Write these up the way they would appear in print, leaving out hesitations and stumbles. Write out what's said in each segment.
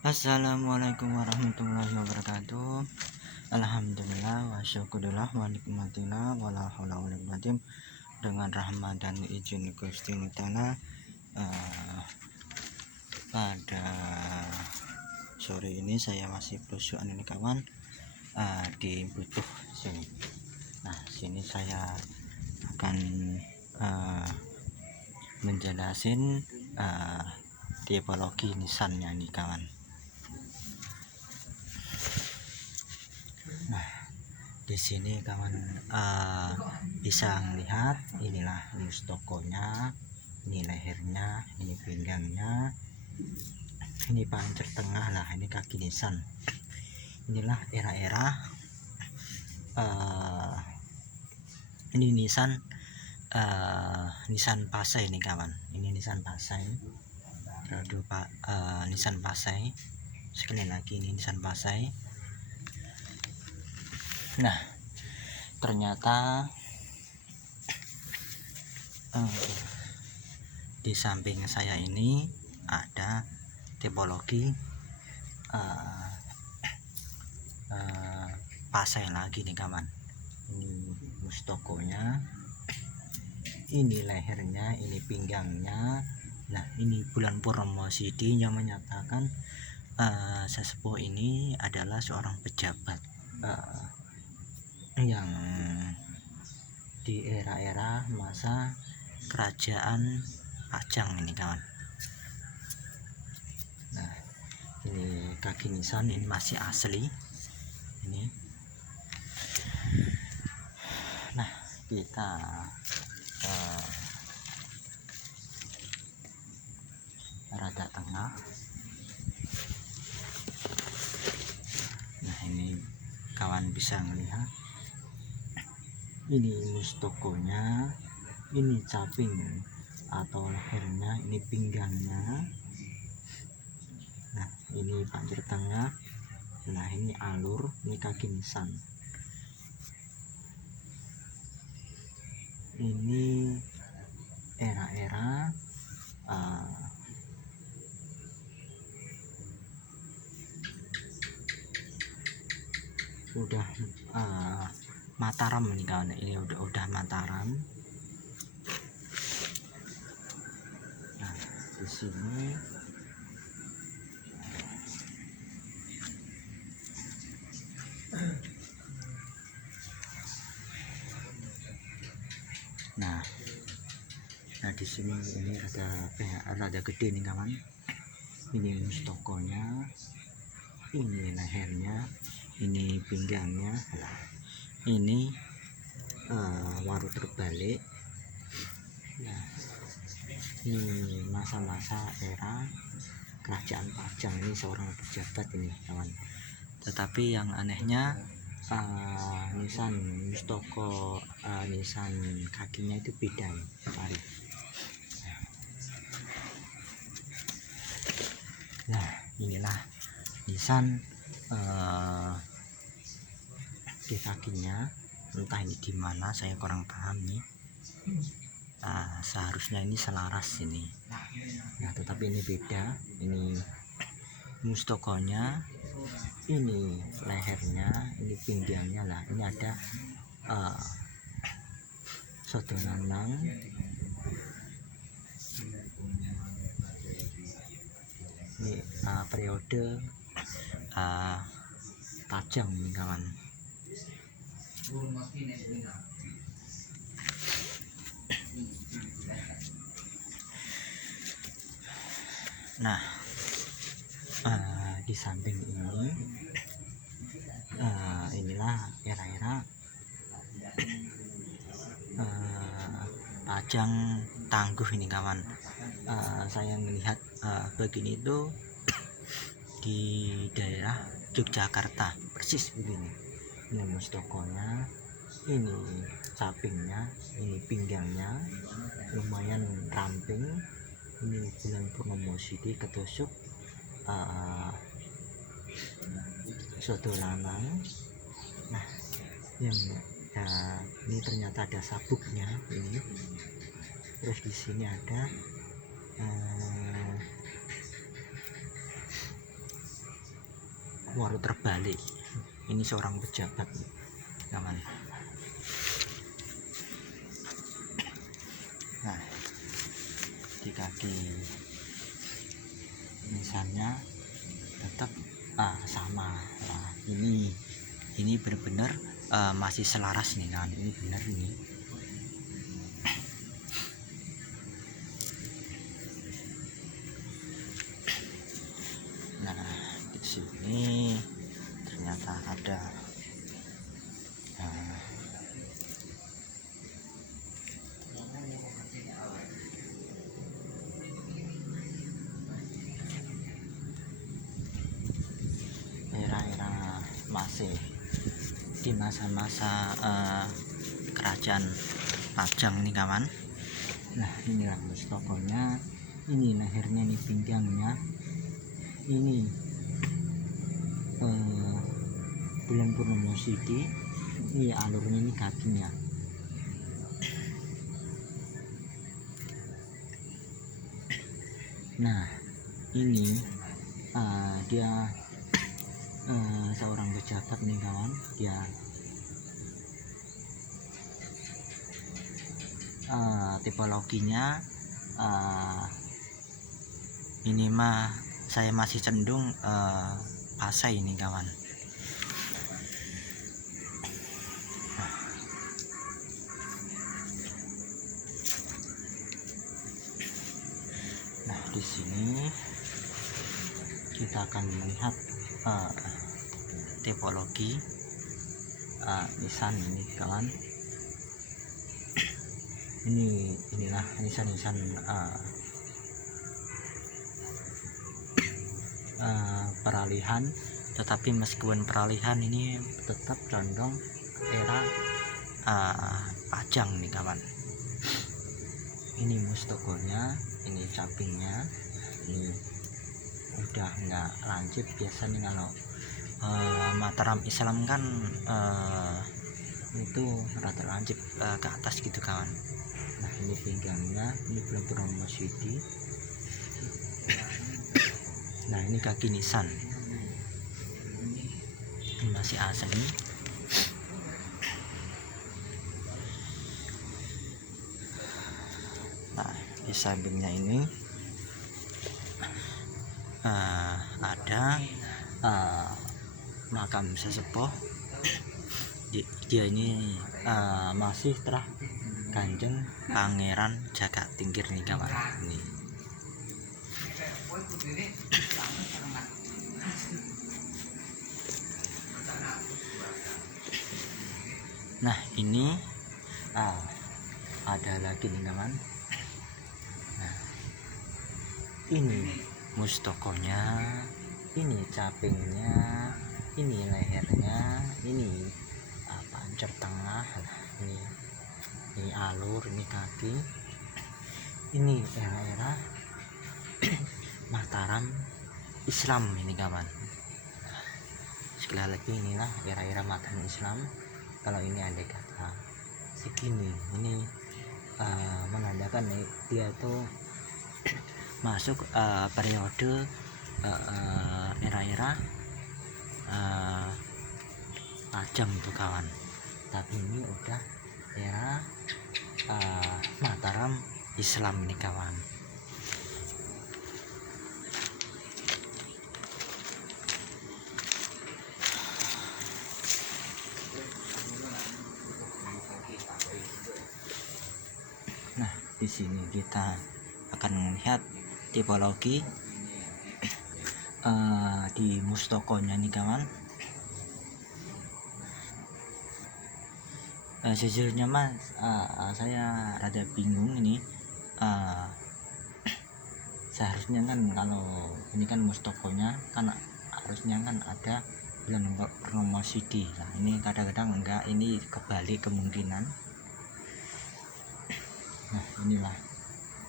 Assalamualaikum warahmatullahi wabarakatuh. Alhamdulillah wa syukurillah wa nikmatillah wa la haula wa la quwwata dengan rahmat dan izin Gusti Ta'ala. Pada sore ini saya masih berusaha ini kawan di Butuh sini. Nah, sini saya akan menjelasin tipologi nisannya nih kawan. Nah, di sini kawan bisa melihat inilah news tokonya, ini lehernya, ini pinggangnya, ini pancir tengah lah, ini kaki nisan. Inilah era-era ini nisan Nissan Pasai ini kawan. Ini Nissan Pasai. Nissan Pasai. Sekali lagi ini Nissan Pasai. Nah, ternyata di samping saya ini ada tipologi Pasai lagi nih kawan. Ini mustokonya, ini lehernya, ini pinggangnya. Nah, ini bulan purnomo Sidi yang menyatakan sesepuh ini adalah seorang pejabat yang di era-era masa kerajaan Pajang ini kawan. Nah, ini kaki nisan, ini masih asli ini. Nah, kita rada tengah. Nah, ini kawan bisa melihat ini mustokonya, ini caping atau lehernya, ini pinggangnya. Nah, ini pancir tengah. Nah, ini alur, ini kaki nisan. Ini era-era udah Mataram ini kawan. Ini udah Mataram. Nah, di sini nah di sini ini ada gede nih kawan. Ini mustokonya, ini lehernya, ini pinggangnya. Nah, ini waru terbalik. Nah, ini masa-masa era kerajaan Pajang, ini seorang pejabat ini kawan. Tetapi yang anehnya nisan mustoko nisan kakinya itu beda ya, tarik. Nah, inilah nisan di kakinya, entah ini di mana, saya kurang paham nih. Seharusnya ini selaras ini. Nah, tetapi ini beda. Ini mustokonya, ini lehernya, ini pinggangnya lah. Ini ada soto lanang. Ini periode Pajang ini kawan. Nah, di samping ini inilah era-era Pajang tangguh ini kawan. Saya melihat begini itu di daerah Yogyakarta persis begini. Ini mustokonya, ini capingnya, ini pinggangnya lumayan ramping. Ini bulan purnomo Sidi ketusuk soto lanang. Nah, yang ini ternyata ada sabuknya ini. Terus di sini ada baru terbalik. Ini seorang pejabat kawan. Nah, di kaki nisannya tetap sama. Nah, ini benar-benar masih selaras nih kan, ini benar ini. Nah, di sini ternyata ada era-era masih di masa-masa kerajaan Pajang nih kawan. Nah, inilah mustokonya, ini lehernya, ini pinggangnya, ini bulan purnama Sidi, ini alurnya, ini kakinya. Nah, ini dia seorang pejabat nih kawan. Dia tipologinya ini mah saya masih cenderung pasai ini kawan. Nah, di sini kita akan melihat tipologi nisan ini kawan. Inilah nisan-nisan peralihan, tetapi meskipun peralihan ini tetap condong era Pajang nih kawan. Ini mustokonya, ini capingnya, ini udah nggak lancip. Biasanya kalau Mataram Islam kan itu rata lancip ke atas gitu kawan. Nah, ini pinggangnya, ini bulan purnama Sidi. Nah, ini kaki nisan, ini masih asli. Nah, di sampingnya ini ada makam sesepuh. Dia ini masih terah Kanjeng Pangeran Jagatingkir nih kawan. Ini nah, ini ada lagi nih kawan. Nah, ini mustokonya, ini capingnya, ini lehernya, ini pancur tengah. Nah, ini alur, ini kaki, ini era-era Mataram Islam ini kawan. Sekali lagi, inilah era-era Mataram Islam. Kalau ini ada kata segini, ini menandakan dia tuh masuk periode era-era Pajang tuh kawan. Tapi ini udah era Mataram Islam ini kawan. Nah, di sini kita akan melihat tipologi di mustokonya nih kawan. Sejujurnya mas, saya rada bingung ini. Seharusnya kan kalau ini kan mustokonya kan harusnya kan ada bulan purnama Sidi. Nah, ini kadang-kadang enggak, ini kebalik kemungkinan. Nah, inilah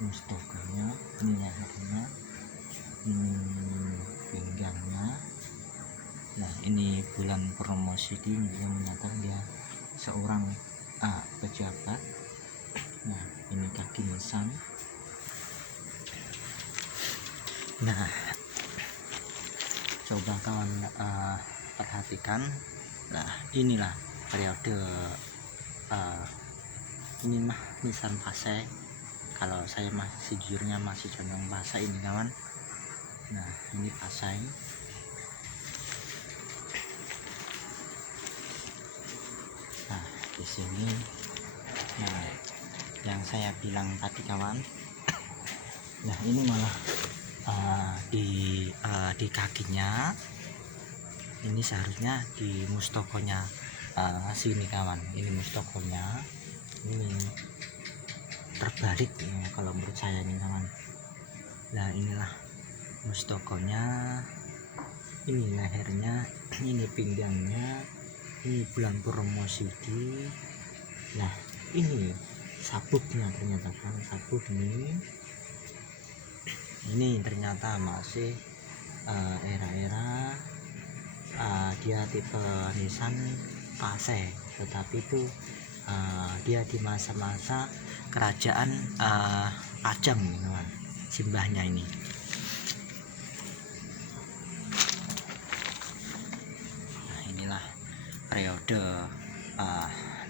mustokonya, ini lehernya, ini pinggangnya. Nah, ini bulan purnama Sidi yang menyatakan dia seorang pejabat. Nah, ini kaki nisan. Nah, coba kawan perhatikan. Nah inilah periode ini mah nisan fase, kalau saya masih jujurnya masih condong fase ini kawan. Nah ini fase. Nah di sini, nah yang saya bilang tadi kawan, nah ini malah di kakinya ini seharusnya di mustokonya sini kawan. Ini mustokonya ini terbalik ya, kalau menurut saya ini kawan. Nah inilah mustokonya, ini lehernya, ini pinggangnya, ini bulan purnomo sidi. Nah ini sabuknya, ternyata kan sabuk ini ternyata masih era-era dia tipe nisan fase, tetapi itu dia di masa-masa kerajaan Pajang kawan, simbahnya ini. Nah inilah periode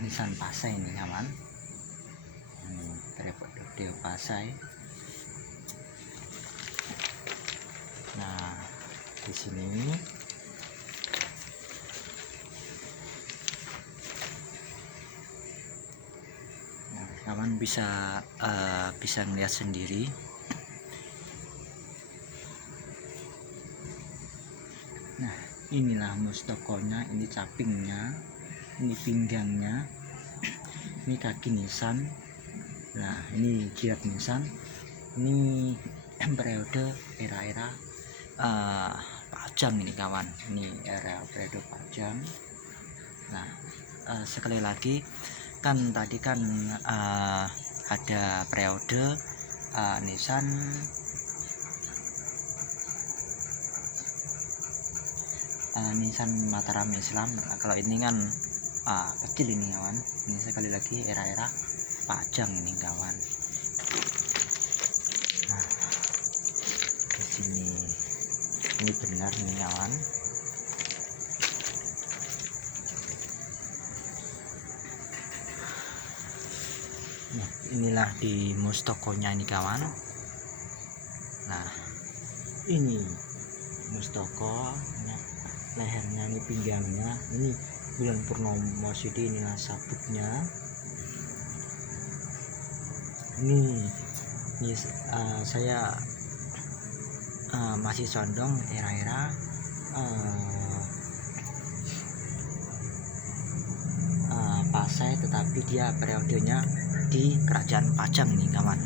nisan fase ini kawan. Periode fase. Nah di sini kawan bisa melihat sendiri. Nah inilah mustokonya, ini capingnya, ini pinggangnya, ini kaki nisan. Nah ini jirat nisan. Ini periode era-era Pajang ini kawan. Ini era periode Pajang. Nah sekali lagi kan tadi kan ada periode nisan Mataram Islam. Nah, kalau ini kan kecil ini kawan. Ini sekali lagi era-era Pajang ini kawan. Nah di sini ini benar nih kawan. Nah inilah di mustokonya ini kawan. Nah ini mustoko, lehernya, ini pinggangnya, ini bulan purnomo sidi, inilah sabuknya. Ini saya masih condong era-era fase, tetapi dia periodenya di kerajaan Pajang nih kawan.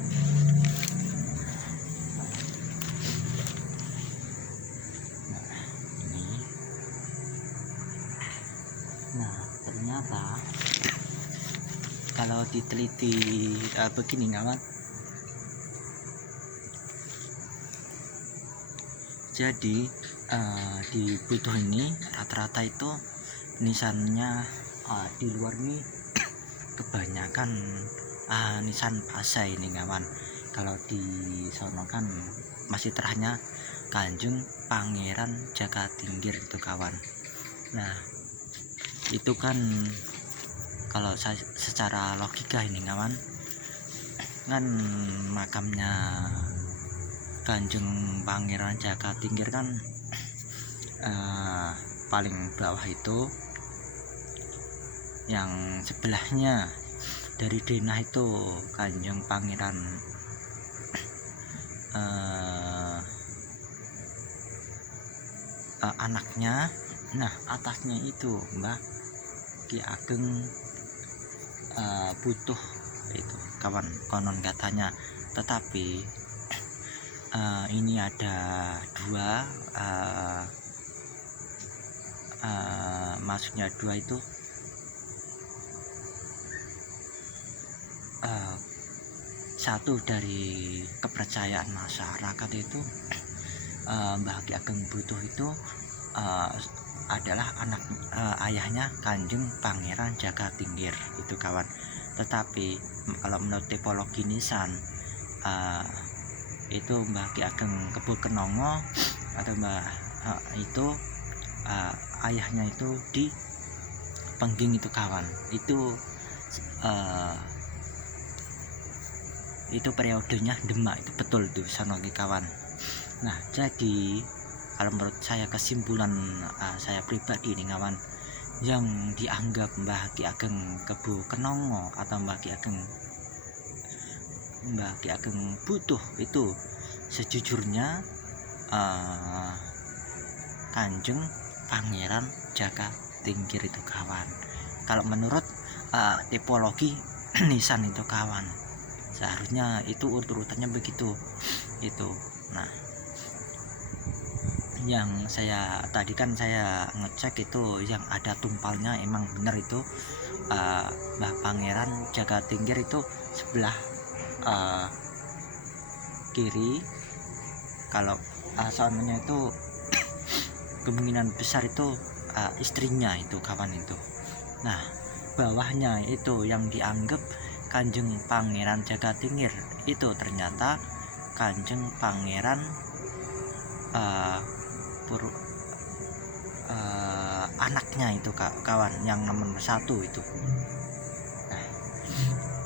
Nah ternyata kalau diteliti begini kawan, jadi di butuh ini rata-rata itu nisannya di luar ini kebanyakan nisan fase ini kawan. Kalau di sono kan masih terahnya Kanjeng Pangeran Jakatingkir itu kawan. Nah itu kan kalau saya secara logika ini kawan, kan makamnya Kanjeng Pangeran Jakatingkir kan paling bawah itu, yang sebelahnya dari denah itu Kanjeng Pangeran anaknya. Nah atasnya itu Mbah Ki Ageng Butuh itu kawan, konon katanya. Tetapi ini ada dua, maksudnya dua itu satu dari kepercayaan masyarakat itu Mbah Ki Ageng Butuh itu adalah anak ayahnya Kanjeng Pangeran Jakatingkir itu kawan. Tetapi kalau menurut tipologi nisan itu Mbah Ki Ageng Kebo Kenongo atau Mbah itu ayahnya itu di Pengging itu kawan. Itu periodenya Demak, itu betul itu sono kawan. Nah, jadi kalau menurut saya kesimpulan saya pribadi nih kawan, yang dianggap Mbah Ki Ageng Kebo Kenongo atau Mbah Ki Ageng Butuh itu sejujurnya Kanjeng Pangeran Jaka Tingkir itu kawan. Kalau menurut tipologi nisan itu kawan, seharusnya itu urutannya begitu itu. Nah, yang tadi kan saya ngecek itu yang ada tumpalnya, emang benar itu Mbah Pangeran Jaka Tingkir itu sebelah kiri. Kalau soalnya itu kemungkinan besar itu istrinya itu kawan itu. Nah, bawahnya itu yang dianggap Kanjeng Pangeran Jaka Tingkir itu ternyata Kanjeng Pangeran anaknya itu kawan, yang nomor 1 itu. Nah,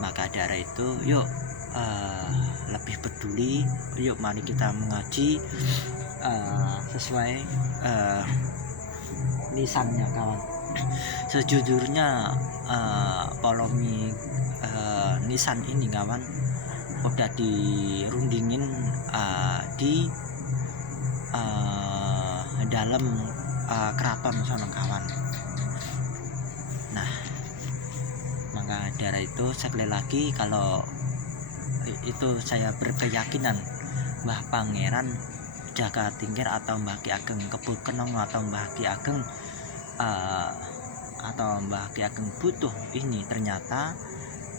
maka dari itu yuk lebih peduli, yuk mari kita mengaji sesuai nisannya kawan. Sejujurnya polemik nisan ini kawan udah dirundingin di dalam keraton sana kawan. Nah, maka dari itu sekali lagi, kalau itu saya berkeyakinan Mbah Pangeran Jaka Tingkir atau Mbah Ki Ageng Kebo Kenongo atau Mbah Ki Ageng Butuh ini ternyata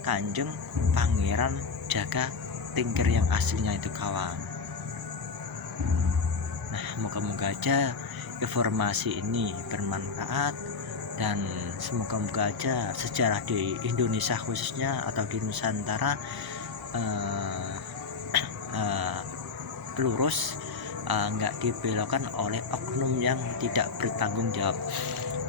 Kanjeng Pangeran Jaka Tingkir yang aslinya itu kawan. Nah, moga-moga aja informasi ini bermanfaat, dan semoga-moga aja sejarah di Indonesia khususnya atau di Nusantara lurus, nggak dibelokkan oleh oknum yang tidak bertanggung jawab.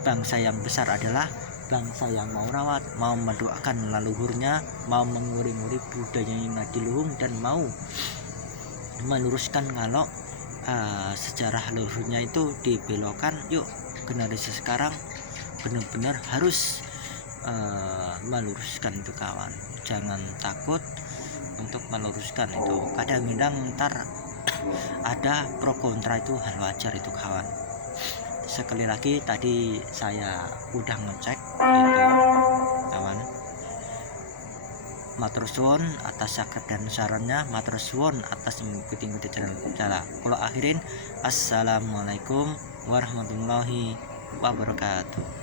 Bangsa yang besar adalah bangsa yang mau rawat, mau mendoakan leluhurnya, mau menguri-nguri budaya yang adiluhung, dan mau meluruskan kalau sejarah leluhurnya itu dibelokkan. Yuk, generasi sekarang benar-benar harus meluruskan itu kawan. Jangan takut untuk meluruskan itu. Kadang-kadang ntar ada pro kontra, itu hal wajar itu kawan. Sekali lagi, tadi saya udah ngecek itu kawan. Matur suwun atas sakit dan sarannya, matur suwun atas mengikuti jalan. Kalau akhirin, assalamualaikum warahmatullahi wabarakatuh.